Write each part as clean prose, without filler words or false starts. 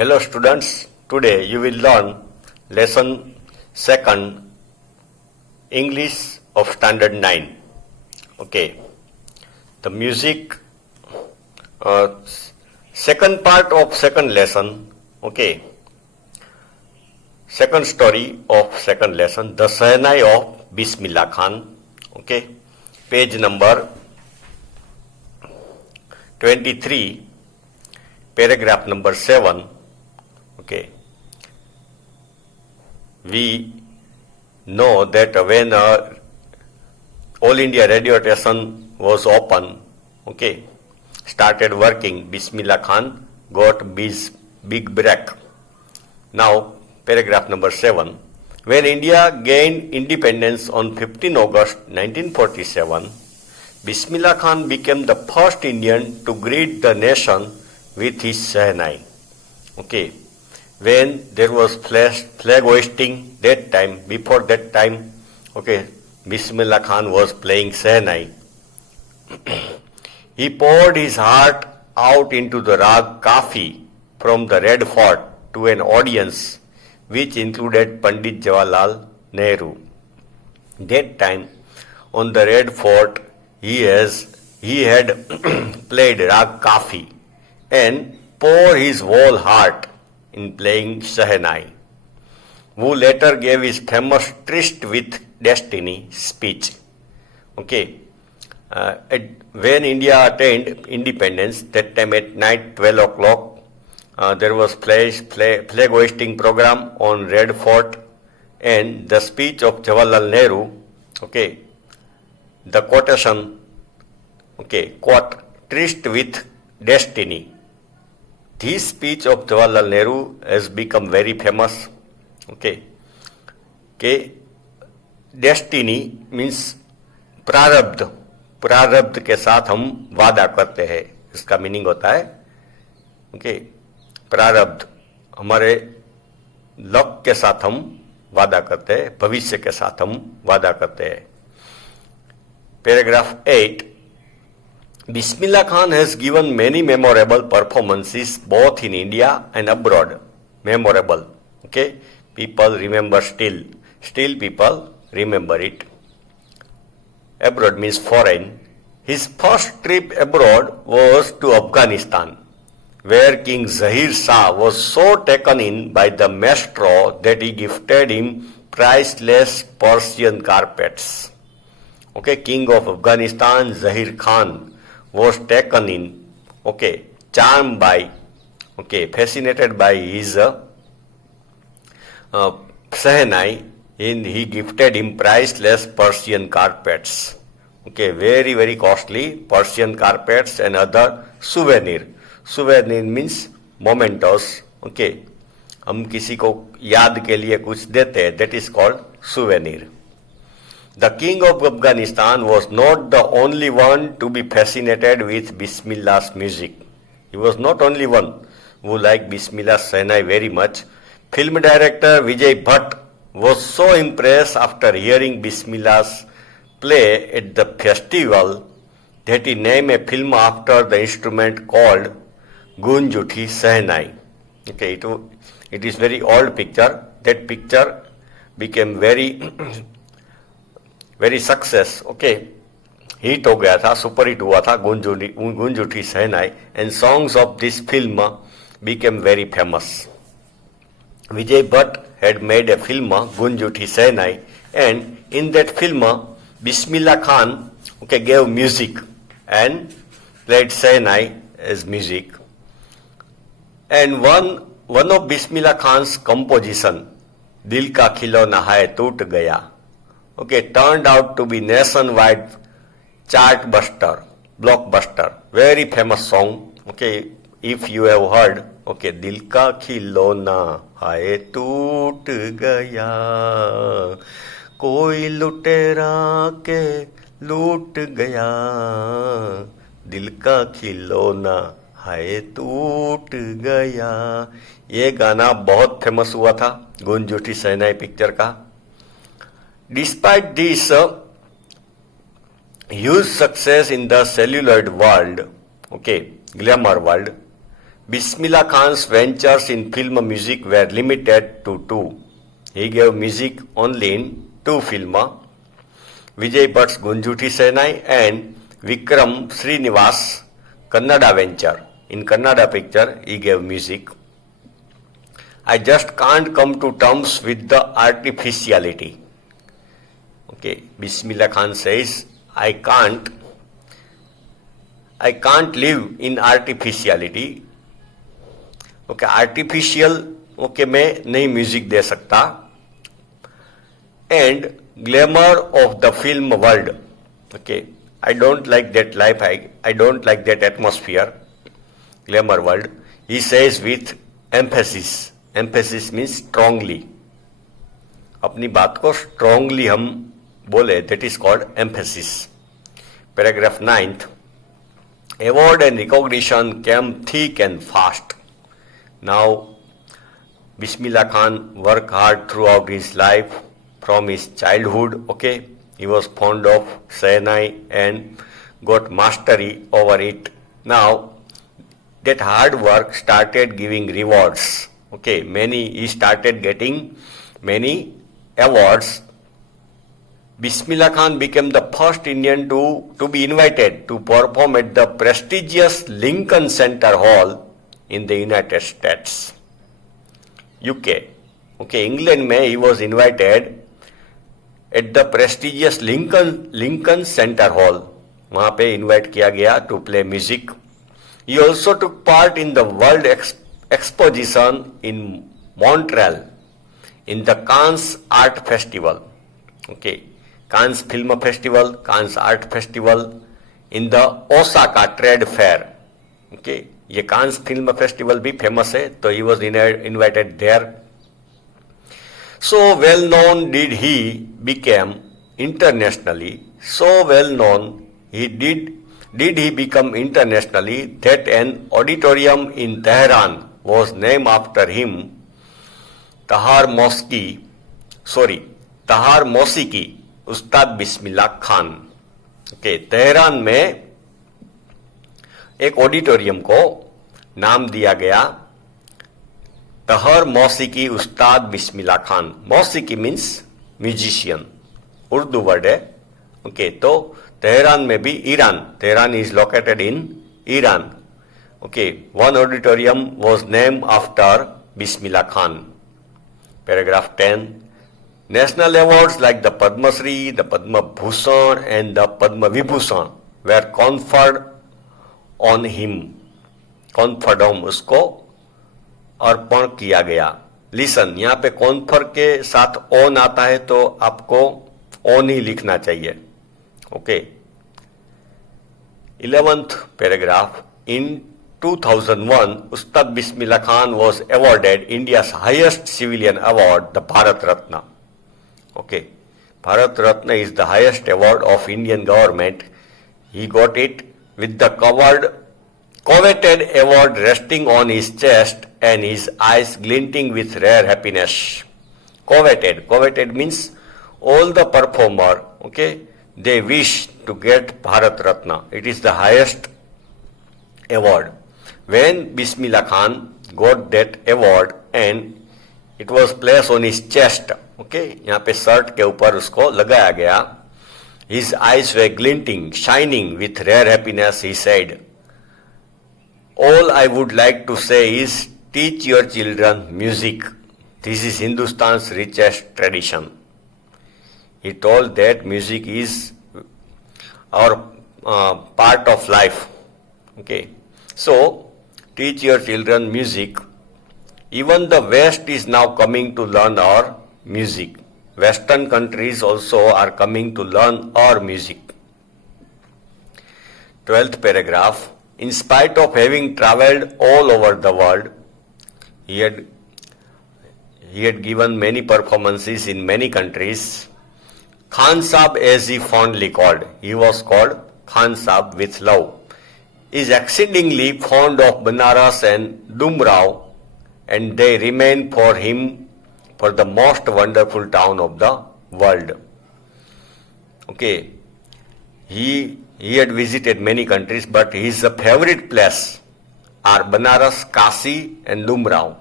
Hello students, today you will learn lesson second English of standard 9. Okay, the music second part of second lesson. Okay, second story of second lesson, the Sahnai of Bismillah Khan. Okay, page number 23, paragraph number 7. Okay, we know that when All India radio station was open, okay, started working, Bismillah Khan got big break. Now, paragraph number 7. When India gained independence on 15 August 1947, Bismillah Khan became the first Indian to greet the nation with his Sahnai. Okay, when there was flag hoisting that time, before that time, okay, Bismillah Khan was playing Sahnai. He poured his heart out into the Rag Kafi from the Red Fort to an audience which included Pandit Jawaharlal Nehru. That time, on the Red Fort, he had played Rag Kafi and poured his whole heart in playing Sahnai, who later gave his famous Tryst with Destiny speech. Okay, when India attained independence, that time at night 12 o'clock, there was flag hoisting program on Red Fort, and the speech of Jawaharlal Nehru. Okay, the quotation. Okay, quote, Tryst with Destiny. This speech of Jawaharlal Nehru has become very famous. Okay, destiny means प्रारब्ध के साथ हम वादा करते हैं, इसका meaning होता है ओके, प्रारब्ध हमारे लक के साथ हम वादा करते हैं, भविष्य के साथ हम वादा करते हैं. Paragraph 8. Bismillah Khan has given many memorable performances both in India and abroad. Memorable. Okay, people remember still people remember it. Abroad means foreign. His first trip abroad was to Afghanistan, where King Zahir Shah was so taken in by the maestro that he gifted him priceless Persian carpets. Okay, King of Afghanistan, Zahir Khan, was taken in, okay, charmed by, okay, fascinated by his Sahnai, and he gifted him priceless Persian carpets. Okay, very, very costly Persian carpets and other souvenir. Souvenir means mementos. Okay, हम किसी को याद के लिए कुछ देते हैं, that is called souvenir. The king of Afghanistan was not the only one to be fascinated with Bismillah's music. He was not only one who liked Bismillah's Sahnai very much. Film director Vijay Bhatt was so impressed after hearing Bismillah's play at the festival that he named a film after the instrument called Gunj Uthi Sahnai. Okay, it is very old picture. That picture became very success. Okay, hit हो गया था, super hit हुआ था गुंज उठी सहनाई, and songs of this film became very famous. Vijay Bhatt had made a film Gunj Uthi Sahnai, and in that film Bismillah Khan, okay, gave music and played Sahnai as music. And one of Bismillah Khan's composition, Dil Ka Khilona Hai Toot Gaya, okay, turned out to be nationwide chartbuster, blockbuster, very famous song. Okay, if you have heard, okay, Dil Ka Khilona Hai Toot Gaya, Koi Lutera Ke Loot Gaya, Dil Ka Khilona Hai Toot Gaya. ये गाना बहुत famous हुआ था गुंज उठी सहनाई picture का. Despite this huge success in the celluloid world, okay, glamour world, Bismillah Khan's ventures in film music were limited to two. He gave music only in two films, Vijay Bhatt's Gunjuthi Sainai and Vikram Srinivas Kannada venture. In Kannada picture, he gave music. I just can't come to terms with the artificiality. Okay, Bismillah Khan says, I can't live in artificiality. Okay, artificial, okay, मैं नहीं music दे सकता. And glamour of the film world. Okay, I don't like that life. I don't like that atmosphere. Glamour world. He says with emphasis. Emphasis means strongly. अपनी बात को strongly हम बोले, that is called emphasis. Paragraph 9th. Award and recognition came thick and fast. Now, Bismillah Khan worked hard throughout his life from his childhood. Okay, he was fond of Sainai and got mastery over it. Now, that hard work started giving rewards. Okay, he started getting many awards. Bismillah Khan became the first Indian to be invited to perform at the prestigious Lincoln Center Hall in the United States, UK. Okay, England में he was invited at the prestigious Lincoln Center Hall. वहाँ पे invite किया गया to play music. He also took part in the World Exposition in Montreal in the Cannes Art Festival. Okay, Cannes Film Festival, Cannes Art Festival, in the Osaka Trade Fair. Okay, ये Cannes film festival भी famous है, तो he was invited there. So well known did he became internationally, so well known he did he become internationally that an auditorium in Tehran was named after him. Tahar Mosiki, Ustad Bismillah Khan. Okay, Tehran में एक auditorium को नाम दिया गया तहर मौसीकी उस्ताद बिस्मिल्लाह खान. मौसीकी मीन्स म्यूजिशियन, उर्दू वर्ड है. ओके, तो तेहरान में भी Tehran is located in Iran. Okay, one auditorium was name after Bismillah Khan. Paragraph 10. National awards like the Padma Shri, the Padma Bhushan and the Padma Vibhushan were conferred on him. Conferred on, उसको अर्पण किया गया. Listen, यहाँ पे confer के साथ on आता है तो आपको ऑन ही लिखना चाहिए. Okay. 11th paragraph. In 2001, Ustad Bismillah Khan was awarded India's highest civilian award, the Bharat Ratna. Okay, Bharat Ratna is the highest award of Indian government. He got it with the coveted award resting on his chest and his eyes glinting with rare happiness. Coveted means all the performer, okay, they wish to get Bharat Ratna. It is the highest award. When Bismillah Khan got that award and it was placed on his chest, okay, यहाँ पे shirt के ऊपर उसको लगाया गया. His eyes were glinting, shining with rare happiness. He said, all I would like to say is teach your children music. This is Hindustan's richest tradition. He told that music is our part of life. Okay, so teach your children music. Even the West is now coming to learn our music. Western countries also are coming to learn our music. 12th paragraph. In spite of having traveled all over the world, he had given many performances in many countries. Khan Sahab, as he fondly called, he was called Khan Sahab with love, is exceedingly fond of Banaras and Dumrao, and they remain for him for the most wonderful town of the world. Okay, he had visited many countries, but his favorite place are Banaras, Kashi and Lumrao,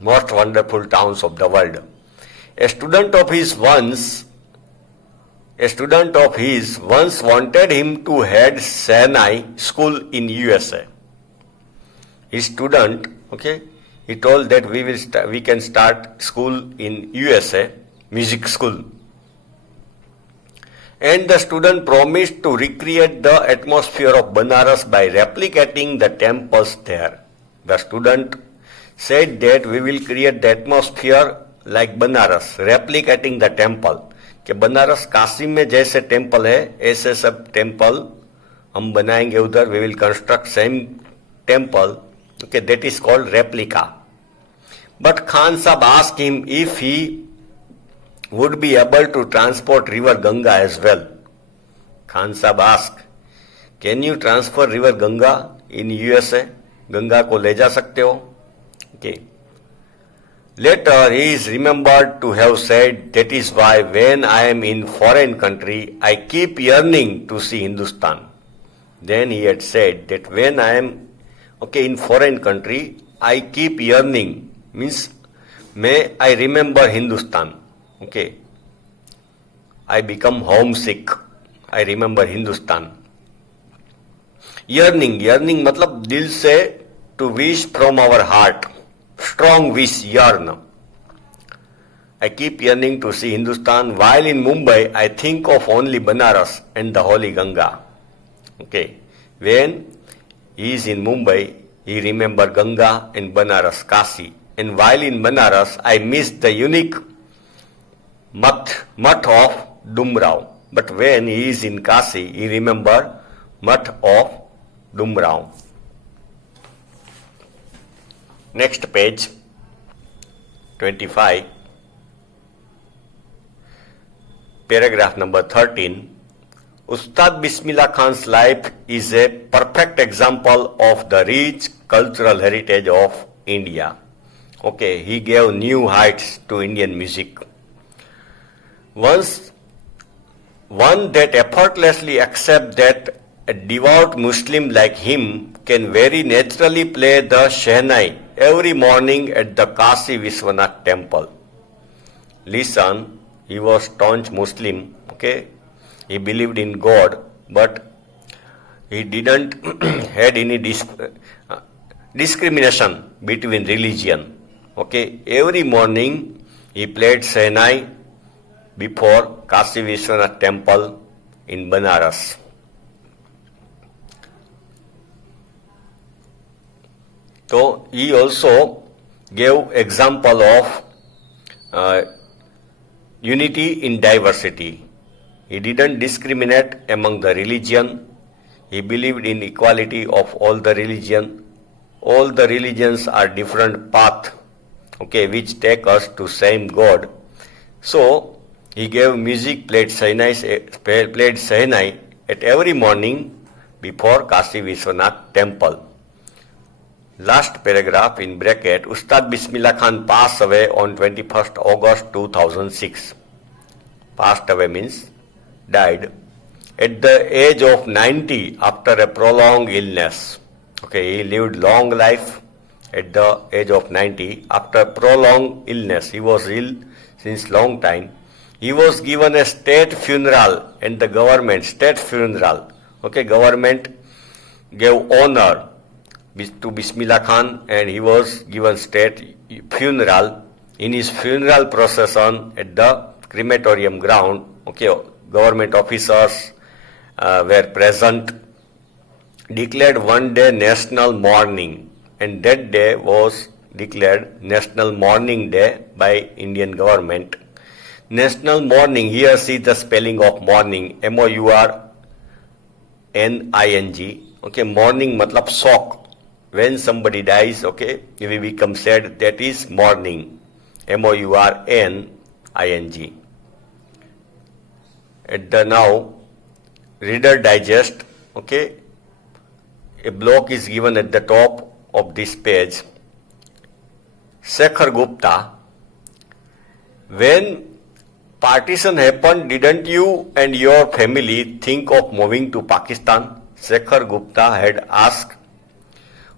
most wonderful towns of the world. A student of his once wanted him to head Sainai school in USA. His student, he told that we can start school in USA, music school. And the student promised to recreate the atmosphere of Banaras by replicating the temples there. The student said that we will create the atmosphere like Banaras, replicating the temple. कि बनारस काशी में जैसे temple है ऐसे सब temple हम बनाएंगे उधर. We will construct same temple. Okay, that is called replica. But Khan Sahib asked him if he would be able to transport river Ganga as well. Khan Sahib asked, can you transfer river Ganga in USA? Ganga को ले जा सकते हो? Okay. Later he is remembered to have said, that is why when I am in foreign country, I keep yearning to see Hindustan. Then he had said that when I am in foreign country, I keep yearning, means I remember Hindustan. Okay. I become homesick. I remember Hindustan. Yearning मतलब दिल से to wish from our heart. Strong wish, yearn. I keep yearning to see Hindustan. While in Mumbai, I think of only Banaras and the Holy Ganga. Okay. When he is in Mumbai, he remember Ganga and Banaras, Kashi. And while in Banaras, I miss the unique mutt of Dumrao. But when he is in Kashi, he remember mutt of Dumrao. Next page, 25, paragraph number 13. Ustad Bismillah Khan's life is a perfect example of the rich cultural heritage of India. Okay, he gave new heights to Indian music. One that effortlessly accepts that a devout Muslim like him can very naturally play the Shehnai every morning at the Kashi Vishwanath temple. Listen, he was staunch Muslim, okay? He believed in God, but he didn't had any discrimination between religion. Okay, every morning he played Shehnai before Kashi Vishwanath temple in Banaras. So he also gave example of unity in diversity. He didn't discriminate among the religion. He believed in equality of all the religion. All the religions are different path, okay, which take us to same God. So he gave music, played Shehnai at every morning before Kashi Vishwanath temple. Last paragraph in bracket, Ustad Bismillah Khan passed away on 21st August 2006. Passed away means died at the age of 90 after a prolonged illness. Okay, he lived long life at the age of 90 after prolonged illness. He was ill since long time. He was given a state funeral and the government, government gave honor to Bismillah Khan and he was given state funeral. In his funeral procession at the crematorium ground, government officers were present, declared one day national mourning, and that day was declared National Mourning Day by Indian government. National mourning, here see the spelling of mourning, M-O-U-R-N-I-N-G. Okay, mourning matlab shock. When somebody dies, we become sad, that is mourning, M-O-U-R-N-I-N-G. At the now, Reader Digest, a block is given at the top of this page. Shekhar Gupta, when partition happened, didn't you and your family think of moving to Pakistan? Shekhar Gupta had asked.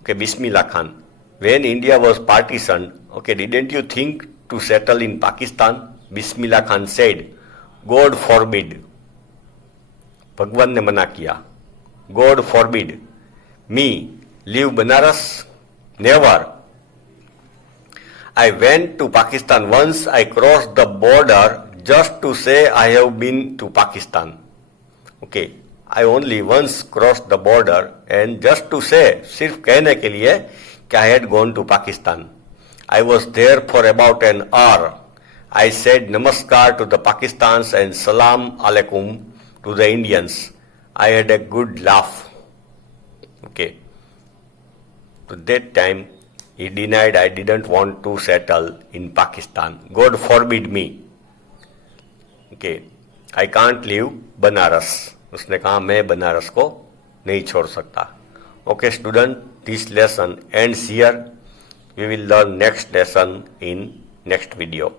Okay, Bismillah Khan. When India was partitioned, okay, didn't you think to settle in Pakistan? Bismillah Khan said, God forbid. भगवान ने मना किया. God forbid. Me leave Banaras? Never. I went to Pakistan once. I crossed the border just to say I have been to Pakistan. Okay, I only once crossed the border and just to say, सिर्फ कहने के लिए कि I had gone to Pakistan. I was there for about an hour. I said namaskar to the Pakistans and salam alaikum to the Indians. I had a good laugh. Okay. To that time, he denied I didn't want to settle in Pakistan. God forbid me. Okay. I can't leave Banaras. उसने कहा मैं बनारस को नहीं छोड़ सकता. Okay, student, this lesson ends here. We will learn next lesson in next video.